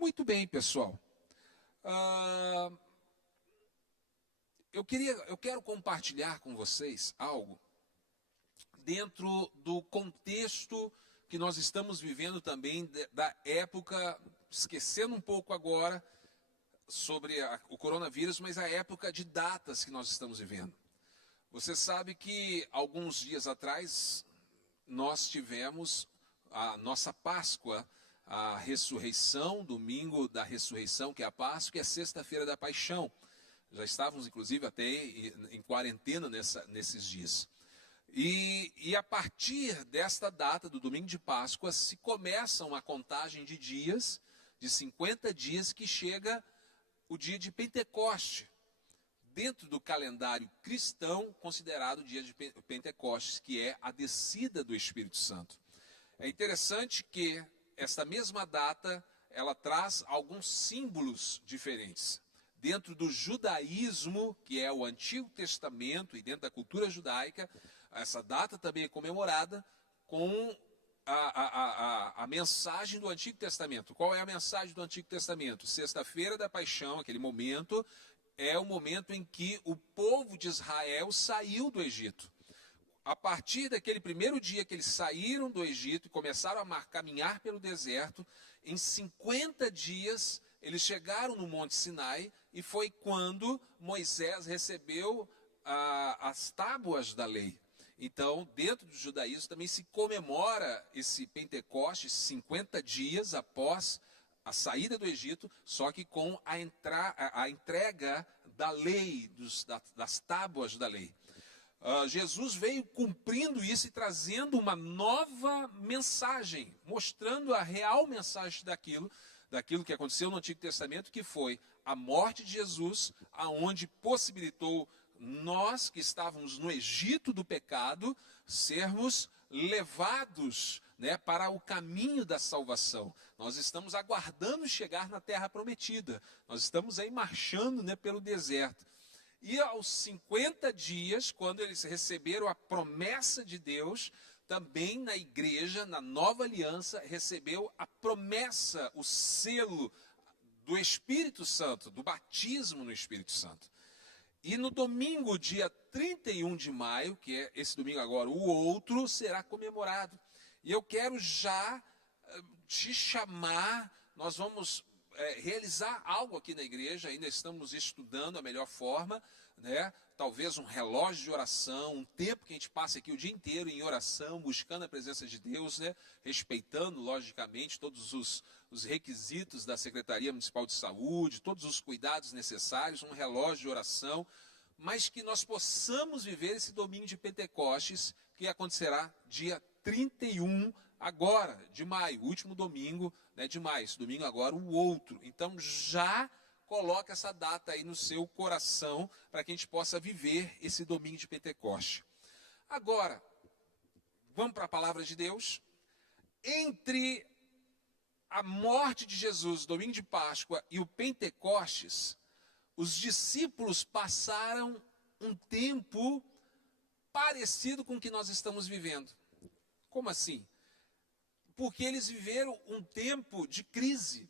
Muito bem, pessoal. Ah, eu quero compartilhar com vocês algo dentro do contexto que nós estamos vivendo também da época, esquecendo um pouco agora sobre o coronavírus, mas a época de datas que nós estamos vivendo. Você sabe que alguns dias atrás nós tivemos a nossa Páscoa, a ressurreição, domingo da ressurreição, que é a Páscoa, e a sexta-feira da Paixão. Já estávamos, inclusive, até em quarentena nesses dias. E a partir desta data, do domingo de Páscoa, se começa uma contagem de dias, de 50 dias, que chega o dia de Pentecoste, dentro do calendário cristão, considerado o dia de Pentecostes, que é a descida do Espírito Santo. É interessante que esta mesma data, ela traz alguns símbolos diferentes. Dentro do judaísmo, que é o Antigo Testamento, e dentro da cultura judaica, essa data também é comemorada com a mensagem do Antigo Testamento. Qual é a mensagem do Antigo Testamento? Sexta-feira da Paixão, aquele momento, é o momento em que o povo de Israel saiu do Egito. A partir daquele primeiro dia que eles saíram do Egito e começaram a caminhar pelo deserto, em 50 dias eles chegaram no Monte Sinai, e foi quando Moisés recebeu as tábuas da lei. Então, dentro do judaísmo também se comemora esse Pentecostes, 50 dias após a saída do Egito, só que com a entrega da lei, das tábuas da lei. Jesus veio cumprindo isso e trazendo uma nova mensagem, mostrando a real mensagem daquilo que aconteceu no Antigo Testamento, que foi a morte de Jesus, aonde possibilitou nós que estávamos no Egito do pecado, sermos levados, para o caminho da salvação. Nós estamos aguardando chegar na terra prometida, nós estamos aí marchando, pelo deserto. E aos 50 dias, quando eles receberam a promessa de Deus, também na igreja, na nova aliança, recebeu a promessa, o selo do Espírito Santo, do batismo no Espírito Santo. E no domingo, dia 31 de maio, que é esse domingo agora, o outro, será comemorado. E eu quero já te chamar, nós vamos realizar algo aqui na igreja, ainda estamos estudando a melhor forma, talvez um relógio de oração, um tempo que a gente passe aqui o dia inteiro em oração, buscando a presença de Deus, respeitando, logicamente, todos os requisitos da Secretaria Municipal de Saúde, todos os cuidados necessários, um relógio de oração, mas que nós possamos viver esse domingo de Pentecostes, que acontecerá dia 31 agora, de maio, último domingo de maio, esse domingo agora, o outro. Então já coloca essa data aí no seu coração, para que a gente possa viver esse domingo de Pentecoste. Agora, vamos para a palavra de Deus. Entre a morte de Jesus, domingo de Páscoa, e o Pentecostes, os discípulos passaram um tempo parecido com o que nós estamos vivendo. Como assim? Porque eles viveram um tempo de crise,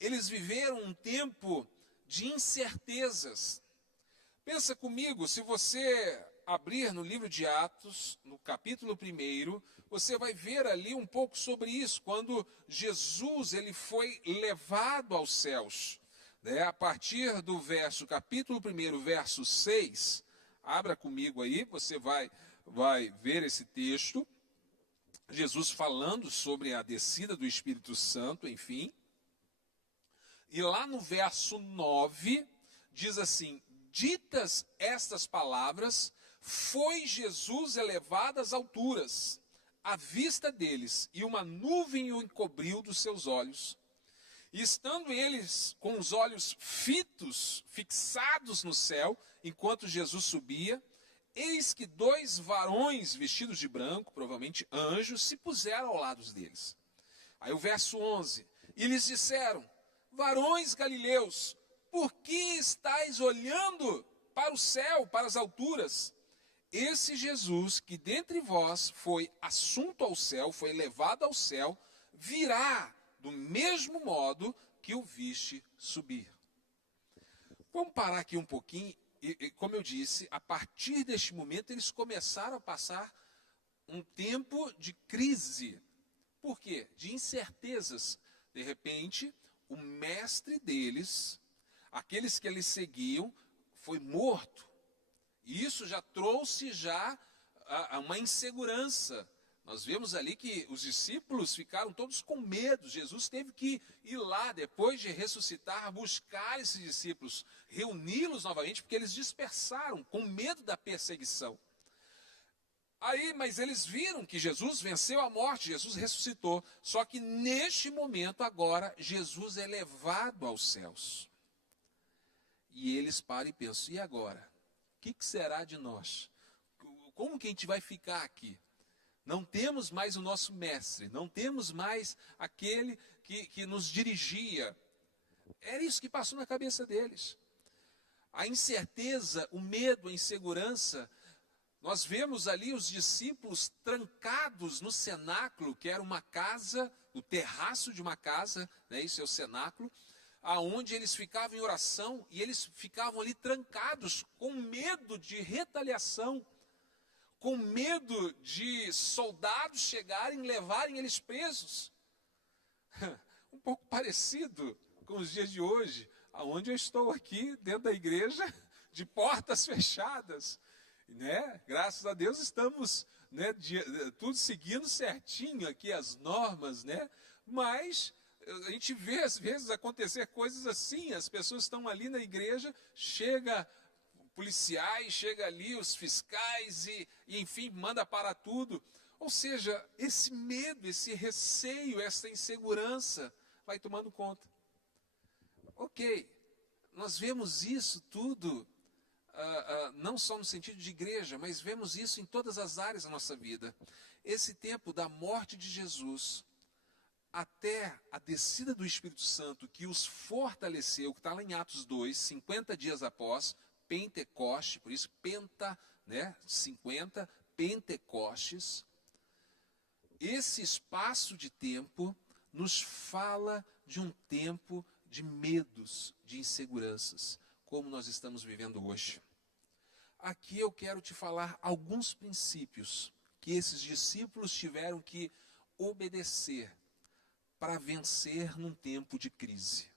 eles viveram um tempo de incertezas. Pensa comigo, se você abrir no livro de Atos, no capítulo 1, você vai ver ali um pouco sobre isso, quando Jesus ele foi levado aos céus. A partir do capítulo 1, verso 6, abra comigo aí, você vai ver esse texto. Jesus falando sobre a descida do Espírito Santo, enfim. E lá no verso 9, diz assim: ditas estas palavras, foi Jesus elevado às alturas, à vista deles, e uma nuvem o encobriu dos seus olhos. E estando eles com os olhos fixados no céu, enquanto Jesus subia, eis que 2 varões vestidos de branco, provavelmente anjos, se puseram ao lado deles. Aí o verso 11, e lhes disseram: varões galileus, por que estáis olhando para o céu, para as alturas? Esse Jesus, que dentre vós foi assunto ao céu, foi levado ao céu, virá do mesmo modo que o viste subir. Vamos parar aqui um pouquinho, e como eu disse, a partir deste momento eles começaram a passar um tempo de crise. Por quê? De incertezas. De repente, o mestre deles, aqueles que eles seguiam, foi morto. E isso já trouxe uma insegurança. Nós vemos ali que os discípulos ficaram todos com medo. Jesus teve que ir lá, depois de ressuscitar, buscar esses discípulos, reuni-los novamente, porque eles dispersaram com medo da perseguição. Aí, mas eles viram que Jesus venceu a morte, Jesus ressuscitou. Só que neste momento agora, Jesus é levado aos céus. E eles param e pensam, e agora? O que será de nós? Como que a gente vai ficar aqui? Não temos mais o nosso mestre, não temos mais aquele que nos dirigia. Era isso que passou na cabeça deles. A incerteza, o medo, a insegurança. Nós vemos ali os discípulos trancados no cenáculo, que era uma casa, o terraço de uma casa, né, isso é o cenáculo, aonde eles ficavam em oração e eles ficavam ali trancados com medo de retaliação, com medo de soldados chegarem e levarem eles presos. Um pouco parecido com os dias de hoje, aonde eu estou aqui dentro da igreja, de portas fechadas, né? Graças a Deus estamos, né, tudo seguindo certinho aqui as normas, né? Mas a gente vê às vezes acontecer coisas assim, as pessoas estão ali na igreja, chega policiais, chega ali os fiscais e enfim, manda parar tudo. Ou seja, esse medo, esse receio, essa insegurança vai tomando conta. Ok, nós vemos isso tudo, não só no sentido de igreja, mas vemos isso em todas as áreas da nossa vida. Esse tempo da morte de Jesus, até a descida do Espírito Santo, que os fortaleceu, que está lá em Atos 2, 50 dias após, Pentecoste, por isso penta, né, 50, Pentecostes. Esse espaço de tempo nos fala de um tempo de medos, de inseguranças, como nós estamos vivendo hoje. Aqui eu quero te falar alguns princípios que esses discípulos tiveram que obedecer para vencer num tempo de crise.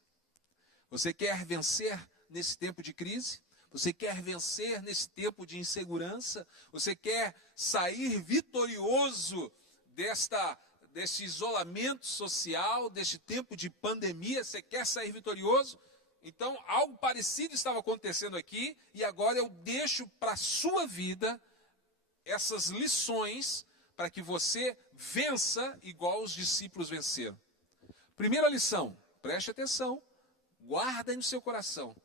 Você quer vencer nesse tempo de crise? Você quer vencer nesse tempo de insegurança? Você quer sair vitorioso desse isolamento social, deste tempo de pandemia? Você quer sair vitorioso? Então, algo parecido estava acontecendo aqui, e agora eu deixo para a sua vida essas lições para que você vença igual os discípulos venceram. Primeira lição, preste atenção, guarda no seu coração.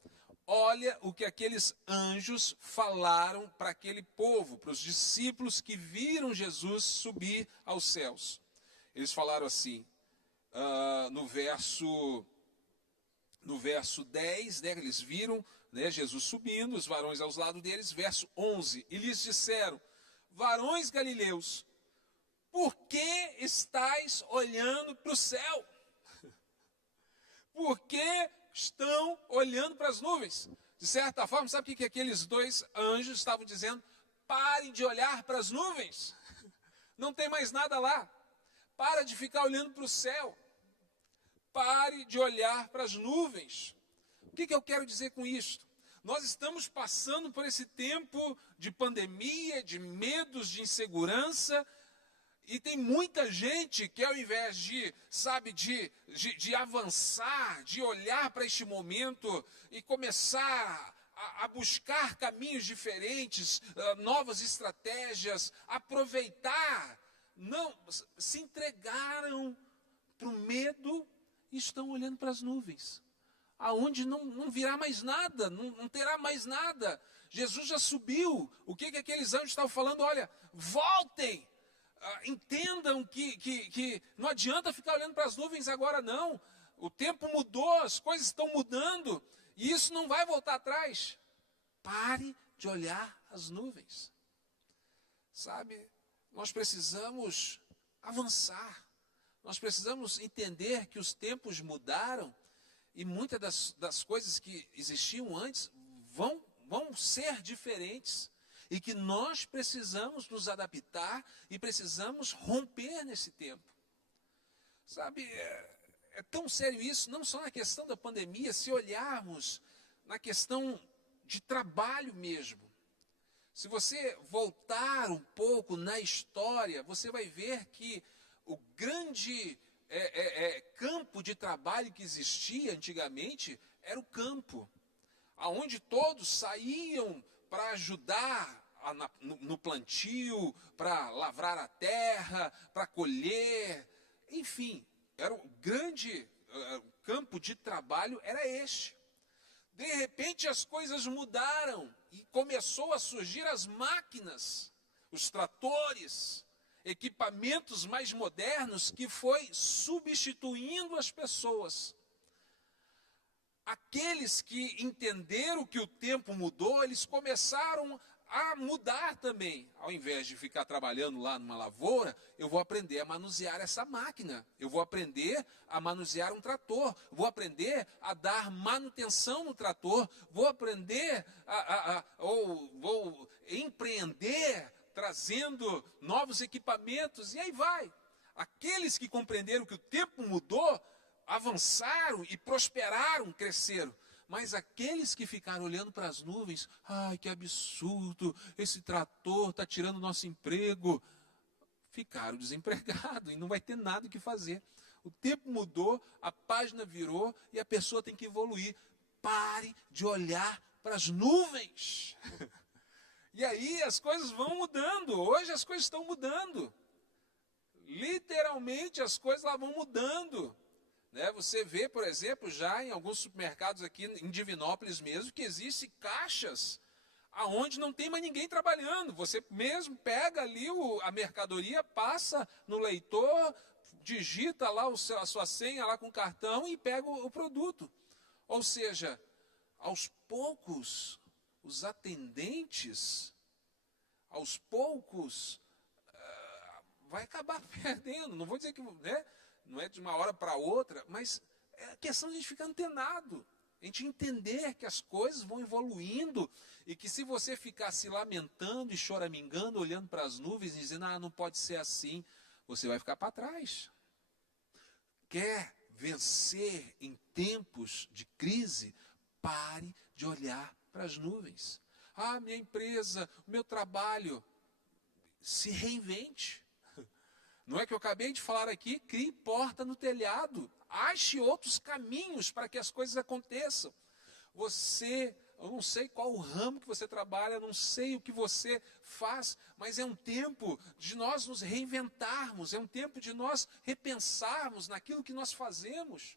Olha o que aqueles anjos falaram para aquele povo, para os discípulos que viram Jesus subir aos céus. Eles falaram assim, no verso 10, né, eles viram, né, Jesus subindo, os varões aos lados deles, verso 11, e lhes disseram, varões galileus, por que estáis olhando para o céu? Por que estão olhando para as nuvens? De certa forma, sabe o que aqueles dois anjos estavam dizendo? Parem de olhar para as nuvens. Não tem mais nada lá. Para de ficar olhando para o céu. Pare de olhar para as nuvens. O que eu quero dizer com isto? Nós estamos passando por esse tempo de pandemia, de medos, de insegurança, e tem muita gente que ao invés de, sabe, de avançar, de olhar para este momento e começar a buscar caminhos diferentes, novas estratégias, aproveitar, não, se entregaram para o medo e estão olhando para as nuvens, aonde não virá mais nada, não terá mais nada. Jesus já subiu. O que aqueles anjos estavam falando? Olha, voltem. Entendam que não adianta ficar olhando para as nuvens agora não. O tempo mudou, as coisas estão mudando, e isso não vai voltar atrás. Pare de olhar as nuvens. Sabe, nós precisamos avançar. Nós precisamos entender que os tempos mudaram e muitas das coisas que existiam antes vão ser diferentes. E que nós precisamos nos adaptar e precisamos romper nesse tempo. Sabe, é tão sério isso, não só na questão da pandemia, se olharmos na questão de trabalho mesmo. Se você voltar um pouco na história, você vai ver que o grande campo de trabalho que existia antigamente era o campo, aonde todos saíam para ajudar no plantio, para lavrar a terra, para colher, enfim, era o grande campo de trabalho era este. De repente as coisas mudaram e começou a surgir as máquinas, os tratores, equipamentos mais modernos que foi substituindo as pessoas. Aqueles que entenderam que o tempo mudou, eles começaram a mudar também. Ao invés de ficar trabalhando lá numa lavoura, eu vou aprender a manusear essa máquina. Eu vou aprender a manusear um trator. Vou aprender a dar manutenção no trator. Vou aprender vou empreender trazendo novos equipamentos. E aí vai. Aqueles que compreenderam que o tempo mudou, avançaram e prosperaram, cresceram. Mas aqueles que ficaram olhando para as nuvens, ai, que absurdo, esse trator está tirando nosso emprego, ficaram desempregados e não vai ter nada o que fazer. O tempo mudou, a página virou e a pessoa tem que evoluir. Pare de olhar para as nuvens. E aí as coisas vão mudando, hoje as coisas estão mudando. Literalmente as coisas lá vão mudando. Você vê, por exemplo, já em alguns supermercados aqui em Divinópolis mesmo, que existem caixas aonde não tem mais ninguém trabalhando. Você mesmo pega ali a mercadoria, passa no leitor, digita lá a sua senha lá com o cartão e pega o produto. Ou seja, aos poucos, os atendentes, aos poucos, vai acabar perdendo. Não vou dizer que... Não é de uma hora para outra, mas é questão de a gente ficar antenado. A gente entender que as coisas vão evoluindo e que se você ficar se lamentando e choramingando, olhando para as nuvens e dizendo, não pode ser assim, você vai ficar para trás. Quer vencer em tempos de crise? Pare de olhar para as nuvens. Minha empresa, o meu trabalho, se reinvente. Não é que eu acabei de falar aqui, crie porta no telhado. Ache outros caminhos para que as coisas aconteçam. Eu não sei qual o ramo que você trabalha, não sei o que você faz, mas é um tempo de nós nos reinventarmos, é um tempo de nós repensarmos naquilo que nós fazemos.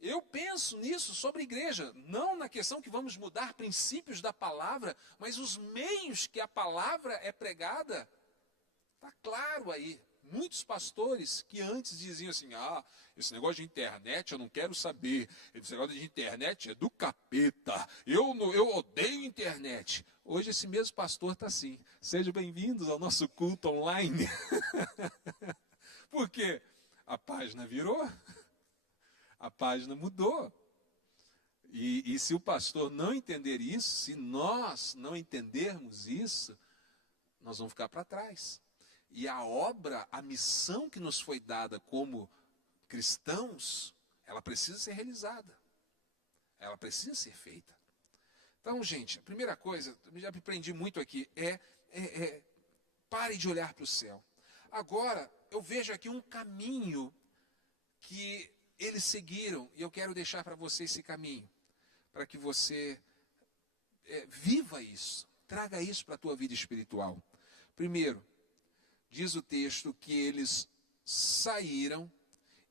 Eu penso nisso sobre a igreja, não na questão que vamos mudar princípios da palavra, mas os meios que a palavra é pregada. Está claro aí, muitos pastores que antes diziam assim, esse negócio de internet eu não quero saber, esse negócio de internet é do capeta, eu odeio internet. Hoje esse mesmo pastor está assim, sejam bem-vindos ao nosso culto online. Por quê? A página virou, a página mudou. E se o pastor não entender isso, se nós não entendermos isso, nós vamos ficar para trás. E a obra, a missão que nos foi dada como cristãos, ela precisa ser realizada. Ela precisa ser feita. Então, gente, a primeira coisa, eu já me prendi muito aqui, pare de olhar para o céu. Agora, eu vejo aqui um caminho que eles seguiram, e eu quero deixar para você esse caminho, para que você viva isso, traga isso para a tua vida espiritual. Primeiro, diz o texto que eles saíram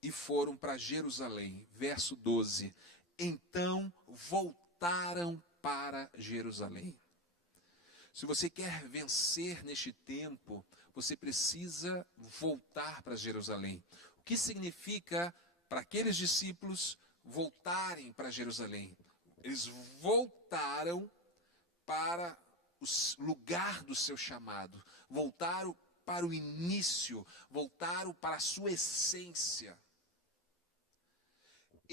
e foram para Jerusalém. Verso 12. Então voltaram para Jerusalém. Se você quer vencer neste tempo, você precisa voltar para Jerusalém. O que significa para aqueles discípulos voltarem para Jerusalém? Eles voltaram para o lugar do seu chamado. Voltaram para o início, voltaram para a sua essência.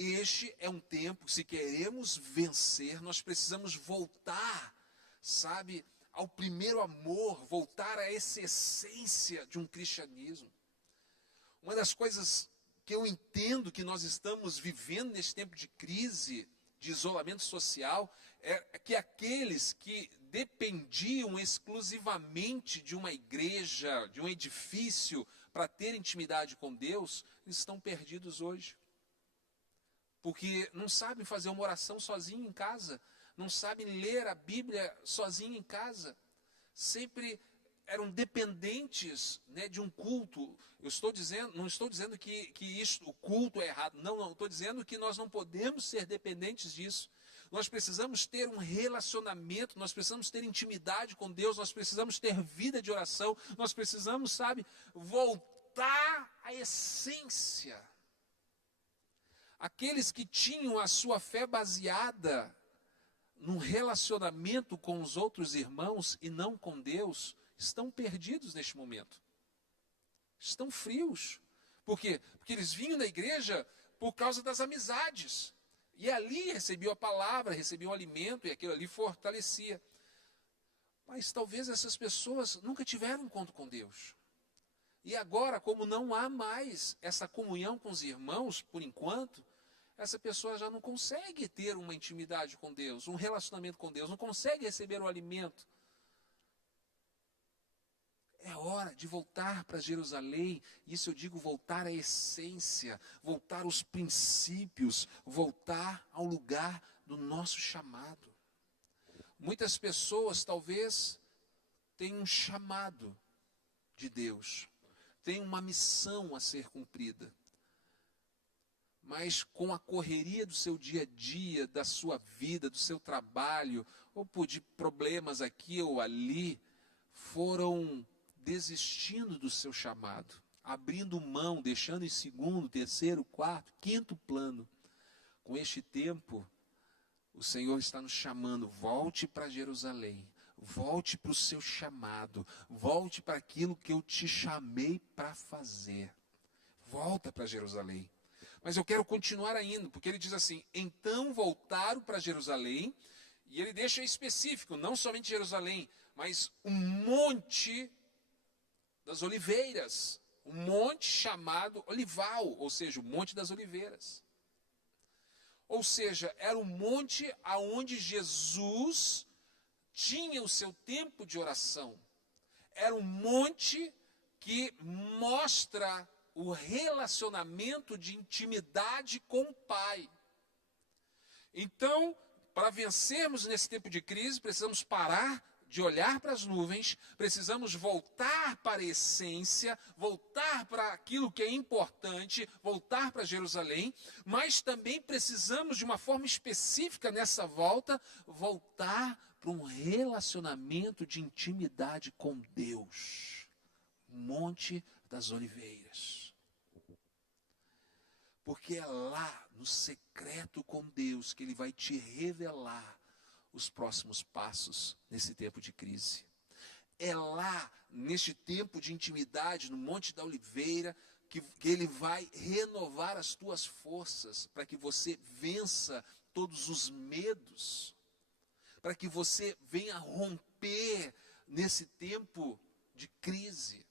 este é um tempo, se queremos vencer, nós precisamos voltar, sabe, ao primeiro amor, voltar a essa essência de um cristianismo. Uma das coisas que eu entendo que nós estamos vivendo nesse tempo de crise, de isolamento social, é que aqueles que dependiam exclusivamente de uma igreja, de um edifício, para ter intimidade com Deus, estão perdidos hoje. Porque não sabem fazer uma oração sozinho em casa, não sabem ler a Bíblia sozinho em casa. Sempre eram dependentes, né, de um culto. Não estou dizendo que o culto é errado. Não, estou dizendo que nós não podemos ser dependentes disso. Nós precisamos ter um relacionamento, nós precisamos ter intimidade com Deus, nós precisamos ter vida de oração, nós precisamos, sabe, voltar à essência. Aqueles que tinham a sua fé baseada num relacionamento com os outros irmãos e não com Deus, estão perdidos neste momento. Estão frios. Por quê? Porque eles vinham da igreja por causa das amizades. E ali recebiam a palavra, recebiam o alimento e aquilo ali fortalecia. Mas talvez essas pessoas nunca tiveram encontro com Deus. E agora, como não há mais essa comunhão com os irmãos, por enquanto, essa pessoa já não consegue ter uma intimidade com Deus, um relacionamento com Deus, não consegue receber o alimento. É hora de voltar para Jerusalém, isso eu digo voltar à essência, voltar aos princípios, voltar ao lugar do nosso chamado. Muitas pessoas talvez tenham um chamado de Deus, têm uma missão a ser cumprida, mas com a correria do seu dia a dia, da sua vida, do seu trabalho, ou por de problemas aqui ou ali, foram desistindo do seu chamado, abrindo mão, deixando em segundo, terceiro, quarto, quinto plano. Com este tempo, o Senhor está nos chamando, volte para Jerusalém, volte para o seu chamado, volte para aquilo que eu te chamei para fazer. Volta para Jerusalém. Mas eu quero continuar ainda, porque ele diz assim, então voltaram para Jerusalém, e ele deixa específico, não somente Jerusalém, mas um monte das oliveiras, um monte chamado Olival, ou seja, o Monte das Oliveiras. Ou seja, era um monte aonde Jesus tinha o seu tempo de oração. Era um monte que mostra o relacionamento de intimidade com o Pai. Então, para vencermos nesse tempo de crise, precisamos parar de olhar para as nuvens, precisamos voltar para a essência, voltar para aquilo que é importante, voltar para Jerusalém, mas também precisamos, de uma forma específica nessa volta, voltar para um relacionamento de intimidade com Deus. Monte das Oliveiras. Porque é lá, no secreto com Deus, que Ele vai te revelar os próximos passos nesse tempo de crise. É lá, neste tempo de intimidade, no Monte da Oliveira, que Ele vai renovar as tuas forças, para que você vença todos os medos, para que você venha romper nesse tempo de crise.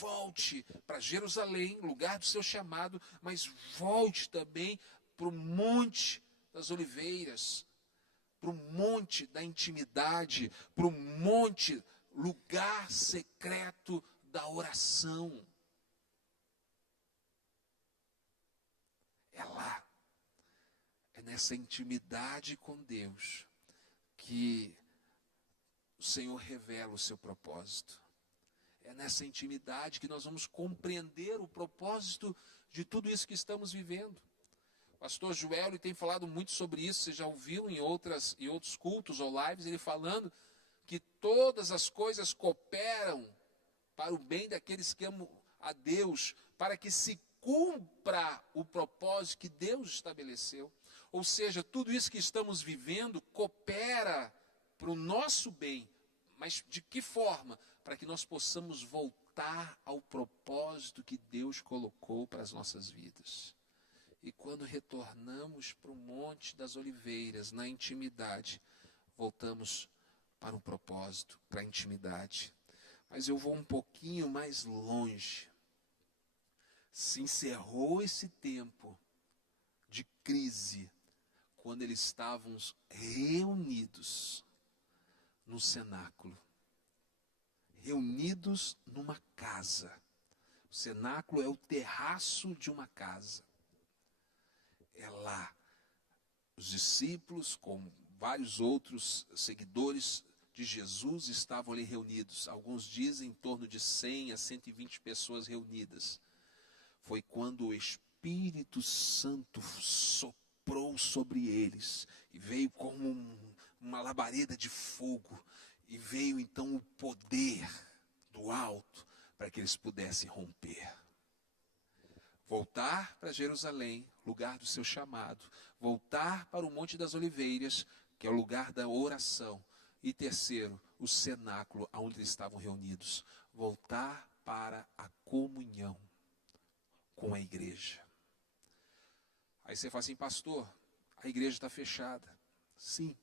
Volte para Jerusalém, lugar do seu chamado, mas volte também para o Monte das Oliveiras, para o monte da intimidade, para o monte, lugar secreto da oração. É lá, é nessa intimidade com Deus que o Senhor revela o seu propósito. É nessa intimidade que nós vamos compreender o propósito de tudo isso que estamos vivendo. O pastor Joel tem falado muito sobre isso, você já ouviu em outros cultos ou lives, ele falando que todas as coisas cooperam para o bem daqueles que amam a Deus, para que se cumpra o propósito que Deus estabeleceu. Ou seja, tudo isso que estamos vivendo coopera para o nosso bem, mas de que forma? Para que nós possamos voltar ao propósito que Deus colocou para as nossas vidas. E quando retornamos para o Monte das Oliveiras, na intimidade, voltamos para um propósito, para a intimidade. Mas eu vou um pouquinho mais longe. Se encerrou esse tempo de crise, quando eles estavam reunidos no cenáculo, reunidos numa casa. O cenáculo é o terraço de uma casa. É lá. Os discípulos, com vários outros seguidores de Jesus, estavam ali reunidos. Alguns dizem em torno de 100 a 120 pessoas reunidas. Foi quando o Espírito Santo soprou sobre eles e veio como uma labareda de fogo, e veio então o poder do alto para que eles pudessem romper. Voltar para Jerusalém, lugar do seu chamado. Voltar para o Monte das Oliveiras, que é o lugar da oração. E terceiro, o cenáculo onde eles estavam reunidos. Voltar para a comunhão com a igreja. Aí você fala assim, pastor, a igreja está fechada. Sim.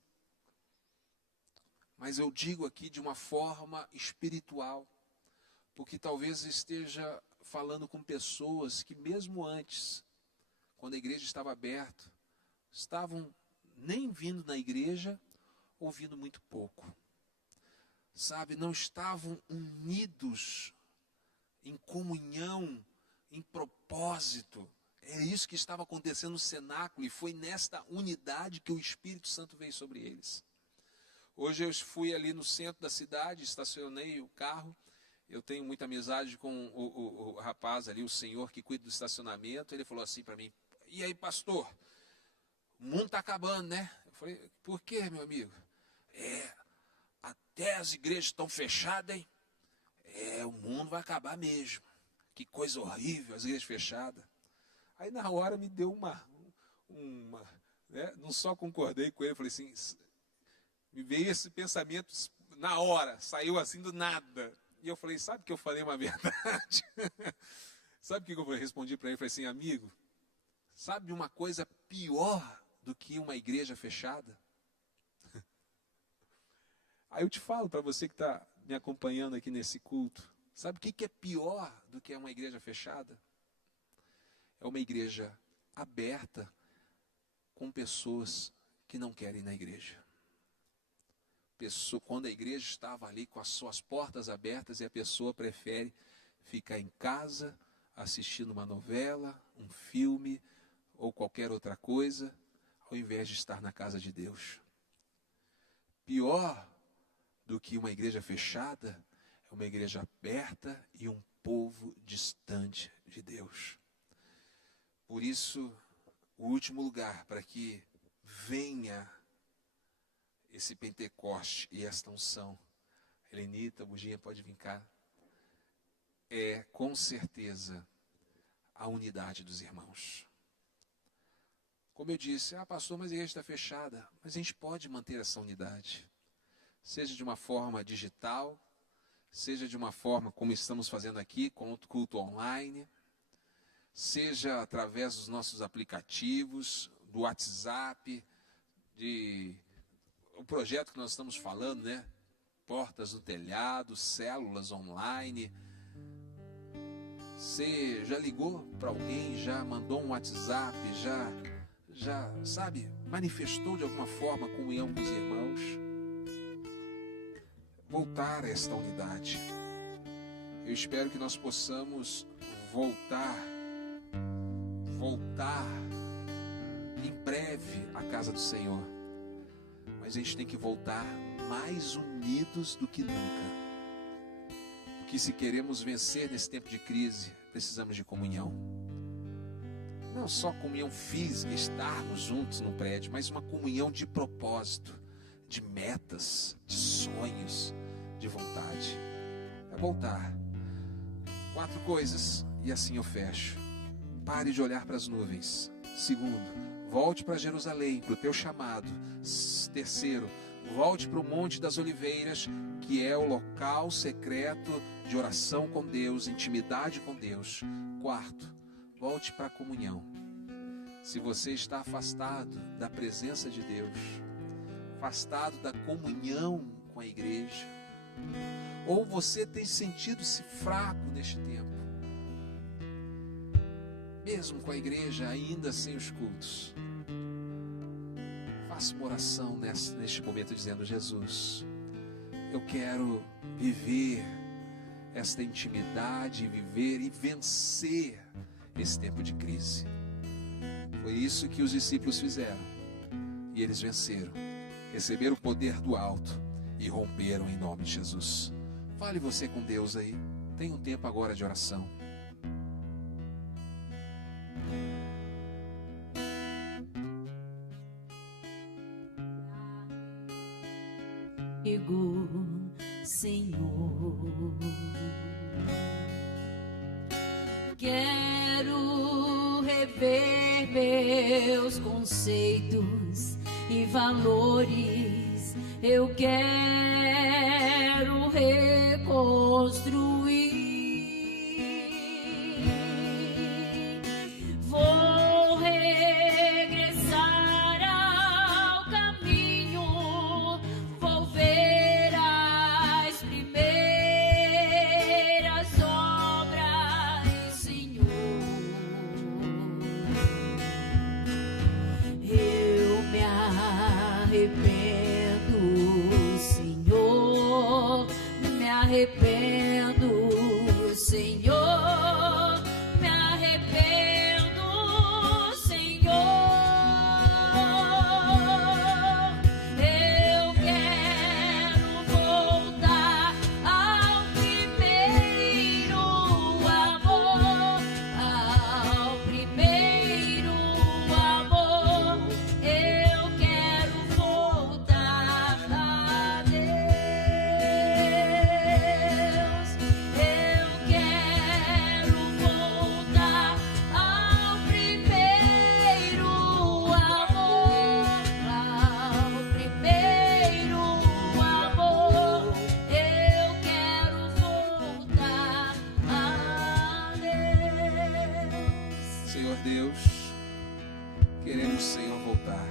Mas eu digo aqui de uma forma espiritual, porque talvez esteja falando com pessoas que mesmo antes, quando a igreja estava aberta, estavam nem vindo na igreja, ouvindo muito pouco. Sabe, não estavam unidos em comunhão, em propósito. É isso que estava acontecendo no cenáculo, e foi nesta unidade que o Espírito Santo veio sobre eles. Hoje eu fui ali no centro da cidade, estacionei o carro. Eu tenho muita amizade com o rapaz ali, o senhor que cuida do estacionamento. Ele falou assim para mim, e aí pastor, o mundo está acabando, né? Eu falei, por quê, meu amigo? Até as igrejas estão fechadas, hein? O mundo vai acabar mesmo. Que coisa horrível, as igrejas fechadas. Aí na hora me deu uma né? Não só concordei com ele, falei assim, me veio esse pensamento na hora, saiu assim do nada. E eu falei, sabe que eu falei uma verdade? Sabe o que eu respondi para ele? Eu falei assim, amigo, sabe uma coisa pior do que uma igreja fechada? Aí eu te falo para você que está me acompanhando aqui nesse culto, sabe o que é pior do que uma igreja fechada? É uma igreja aberta com pessoas que não querem ir na igreja. Quando a igreja estava ali com as suas portas abertas e a pessoa prefere ficar em casa, assistindo uma novela, um filme ou qualquer outra coisa, ao invés de estar na casa de Deus. Pior do que uma igreja fechada é uma igreja aberta e um povo distante de Deus. Por isso, o último lugar para que venha esse Pentecoste e esta unção, Helenita, Buginha, pode vir cá, é com certeza a unidade dos irmãos. Como eu disse, pastor, mas a igreja está fechada. Mas a gente pode manter essa unidade, seja de uma forma digital, seja de uma forma como estamos fazendo aqui, com o culto online, seja através dos nossos aplicativos, do WhatsApp, o projeto que nós estamos falando, né? Portas no telhado, células online. Você já ligou para alguém, já mandou um WhatsApp, já, sabe, manifestou de alguma forma a comunhão com os irmãos? Voltar a esta unidade. Eu espero que nós possamos voltar em breve à casa do Senhor. Mas a gente tem que voltar mais unidos do que nunca. Porque se queremos vencer nesse tempo de crise, precisamos de comunhão. Não só comunhão física, estarmos juntos no prédio, mas uma comunhão de propósito, de metas, de sonhos, de vontade. É voltar. 4 coisas, e assim eu fecho. Pare de olhar para as nuvens. 2, volte para Jerusalém, para o teu chamado. 3, volte para o Monte das Oliveiras, que é o local secreto de oração com Deus, intimidade com Deus. 4, volte para a comunhão. Se você está afastado da presença de Deus, afastado da comunhão com a igreja, ou você tem sentido-se fraco neste tempo, mesmo com a igreja ainda sem os cultos, faça uma oração neste momento dizendo: Jesus, eu quero viver esta intimidade, viver e vencer esse tempo de crise. Foi isso que os discípulos fizeram, e eles venceram, receberam o poder do alto e romperam em nome de Jesus. Fale você com Deus aí, tem um tempo agora de oração. Senhor, quero rever meus conceitos e valores, eu quero reconstruir. Vou regressar ao caminho, vou ver as primeiras obras, Senhor. Eu me arrependo, Senhor, me arrependo, Senhor, me arrependo, Senhor. Eu quero voltar ao primeiro amor, ao primeiro amor. Eu quero voltar a Deus. Eu quero voltar ao primeiro amor, ao primeiro amor. Eu quero voltar a Deus. Senhor Deus, queremos, Senhor, voltar.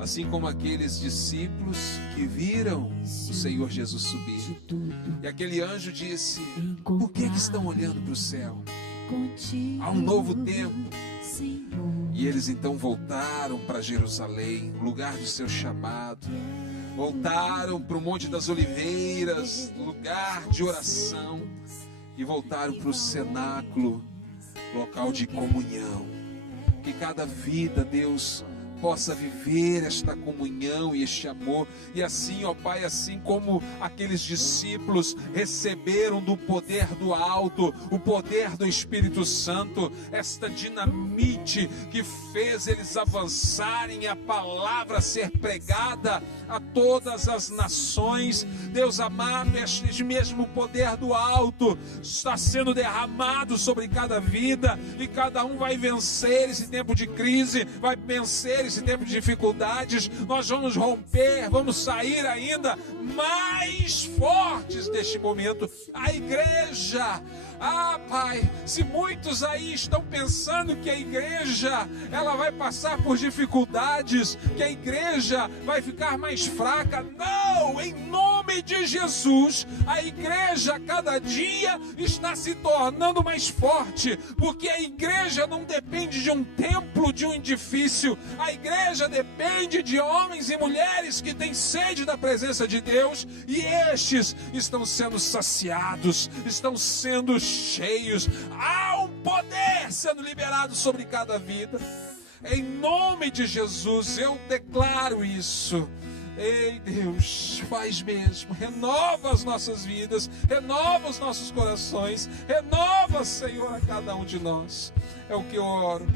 Assim como aqueles discípulos que viram o Senhor Jesus subir. E aquele anjo disse: por que estão olhando para o céu? Há um novo tempo. E eles então voltaram para Jerusalém, lugar do seu chamado. Voltaram para o Monte das Oliveiras, lugar de oração. E voltaram para o cenáculo, local de comunhão. Que cada vida, Deus, possa viver esta comunhão e este amor. E assim, ó Pai, assim como aqueles discípulos receberam do poder do alto, o poder do Espírito Santo, esta dinamite que fez eles avançarem, a palavra ser pregada a todas as nações. Deus amado, este mesmo poder do alto está sendo derramado sobre cada vida, e cada um vai vencer esse tempo de crise, vai vencer esse tempo de dificuldades. Nós vamos romper, vamos sair ainda mais fortes deste momento. A igreja, Pai, se muitos aí estão pensando que a igreja ela vai passar por dificuldades, que a igreja vai ficar mais fraca, não, em nome de Jesus, a igreja cada dia está se tornando mais forte, porque a igreja não depende de um templo, de um edifício. A igreja depende de homens e mulheres que têm sede da presença de Deus, e estes estão sendo saciados, estão sendo cheios. Há um poder sendo liberado sobre cada vida. Em nome de Jesus eu declaro isso. Ei, Deus, faz mesmo, renova as nossas vidas, renova os nossos corações, renova, Senhor, a cada um de nós. É o que eu oro,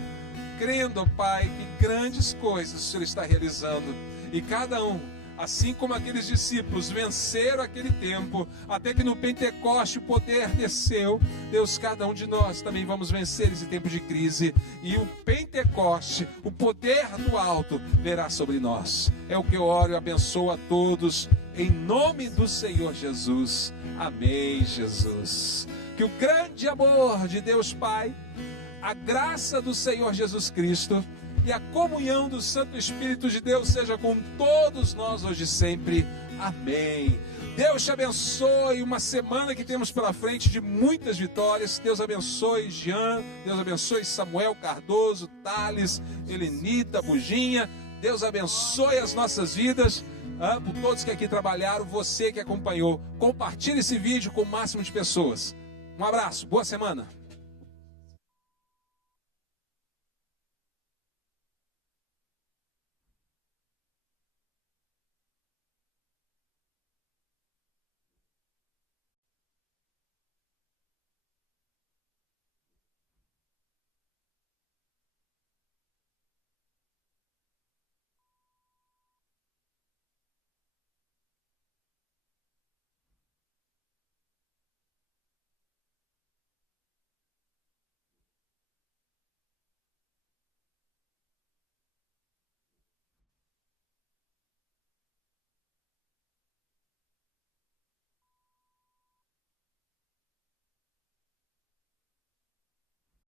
crendo, Pai, que grandes coisas o Senhor está realizando, e cada um, assim como aqueles discípulos venceram aquele tempo, até que no Pentecoste o poder desceu, Deus, cada um de nós também vamos vencer esse tempo de crise, e o Pentecoste, o poder do alto, virá sobre nós. É o que eu oro e abençoo a todos, em nome do Senhor Jesus. Amém, Jesus. Que o grande amor de Deus Pai, a graça do Senhor Jesus Cristo e a comunhão do Santo Espírito de Deus seja com todos nós hoje e sempre. Amém. Deus te abençoe, uma semana que temos pela frente de muitas vitórias. Deus abençoe Jean, Deus abençoe Samuel Cardoso, Thales, Helenita, Buginha. Deus abençoe as nossas vidas, por todos que aqui trabalharam, você que acompanhou. Compartilhe esse vídeo com o máximo de pessoas. Um abraço, boa semana.